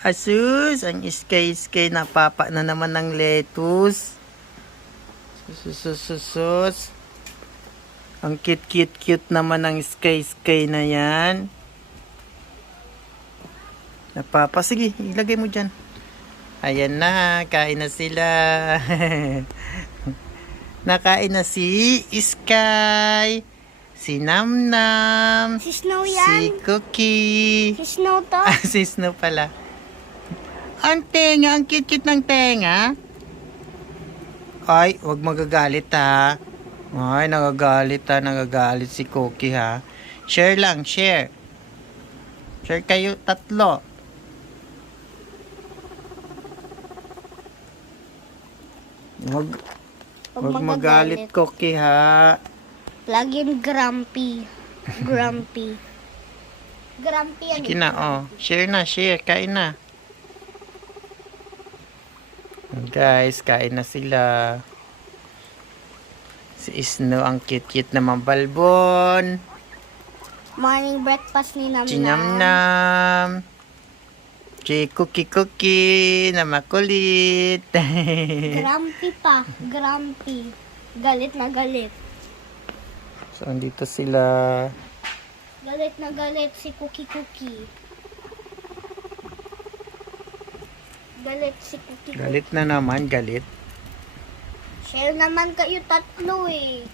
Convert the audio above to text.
Asus, ang iskay-iskay na papa na naman ng lettuce. Sus. Ang cute naman ng iskay-iskay na yan. Napapa, sige, ilagay mo dyan. Ayan na, kain na sila. Nakain na si Iskay, si Namnam, Si Snow si yan. Cookie. Si Snow to. Si Snow pala. Ang tenga, ang cute ng tenga. Ay, wag magagalit ha. Ay, nagagalit si Cookie ha. Share lang, share. Share kayo tatlo. Wag magalit, Cookie ha. Lagi yung grumpy. Grumpy. Grumpy yan. Sige na, oh. Share na, share. Kain na. Guys, kain na sila. Si Snow, ang cute naman balbon. Morning breakfast ni Namnam. Chinamnam. Si Cookie na makulit. Grumpy pa. Grumpy. Galit na galit. So, andito sila. Galit na galit si Cookie. Galit si Cookie. Galit na naman, galit. Share naman kayo tatlo eh.